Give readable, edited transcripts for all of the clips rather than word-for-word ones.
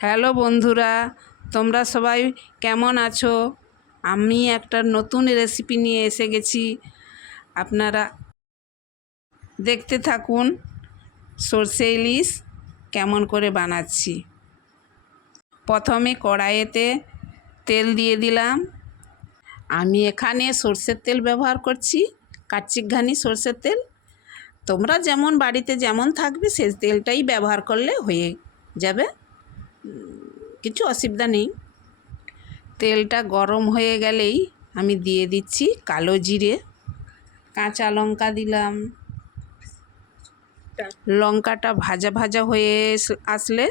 Hello বন্ধুরা, তোমরা সবাই কেমন আছো? আমি একটা নতুন রেসিপি নিয়ে এসে গেছি। আপনারা দেখতে থাকুন সরষে ইলিশ কেমন করে বানাচ্ছি। প্রথমে কড়াইতে তেল দিয়ে দিলাম। আমি এখানে সরষের তেল ব্যবহার করছি, কাচ্চিঘানি সরষের তেল। তোমরা যেমন বাড়িতে যেমন থাকবে সেই তেলটাই ব্যবহার করলে হয়ে যাবে, কিছু অসুবিধা নেই। তেলটা গরম হয়ে গেলেই আমি দিয়ে দিচ্ছি কালো জিরে, কাঁচা লঙ্কা দিলাম। লঙ্কাটা ভাজা ভাজা হয়ে আসলে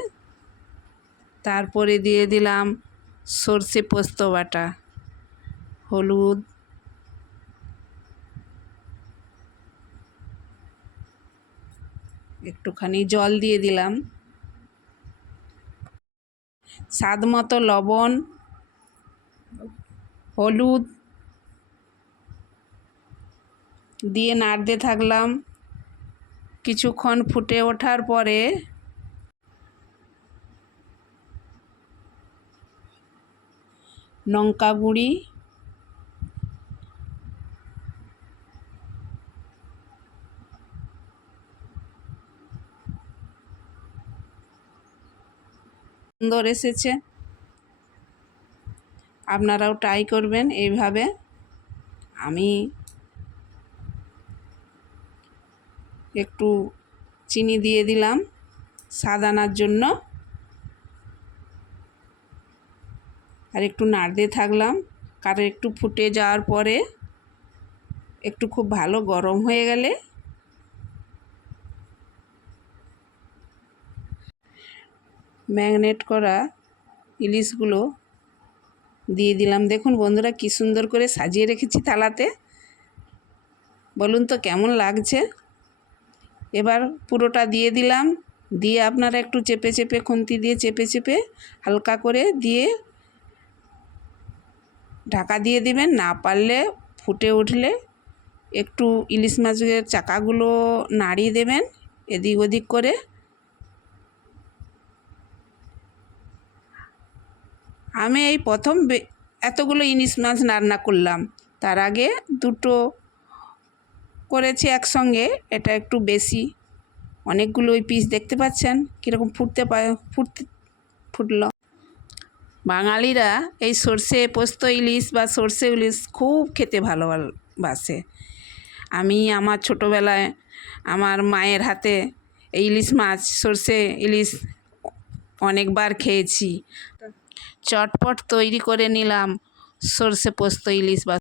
তারপরে দিয়ে দিলাম সর্ষে পোস্ত বাটা, হলুদ, একটুখানি জল দিয়ে দিলাম, স্বাদ মতো লবণ, হলুদ দিয়ে নাড়তে থাকলাম। কিছুক্ষণ ফুটে ওঠার পরে লঙ্কা গুঁড়ি, সুন্দর এসেছে। আপনারাও ট্রাই করবেন এইভাবে। আমি একটু চিনি দিয়ে দিলাম স্বাদ আনার জন্য, আর একটু নাড়তে থাকলাম। কারণ একটু ফুটে যাওয়ার পরে একটু খুব ভালো গরম হয়ে গেলে ম্যারিনেট করা ইলিশগুলো দিয়ে দিলাম। দেখুন বন্ধুরা কি সুন্দর করে সাজিয়ে রেখেছি থালাতে। বলুন তো কেমন লাগছে? এবার পুরোটা দিয়ে দিলাম। দিয়ে আপনারা একটু চেপে চেপে, খুন্তি দিয়ে চেপে চেপে হালকা করে দিয়ে ঢাকা দিয়ে দিবেন। না পারলে ফুটে উঠলে একটু ইলিশ মাছের চাকাগুলো নাড়িয়ে দেবেন এদিক ওদিক করে। আমি এই প্রথম এতগুলো ইলিশ মাছ রান্না করলাম, তার আগে দুটো করেছি একসঙ্গে, এটা একটু বেশি। অনেকগুলো ওই পিস দেখতে পাচ্ছেন কীরকম ফুটলো। বাঙালিরা এই সর্ষে পোস্ত ইলিশ বা সর্ষে ইলিশ খুব খেতে ভালোবাসে। আমি আমার ছোটোবেলায় আমার মায়ের হাতে এই ইলিশ মাছ, সর্ষে ইলিশ অনেকবার খেয়েছি। চটপট তৈরি করে নিলাম সর্ষে পোস্ত ইলিশ বা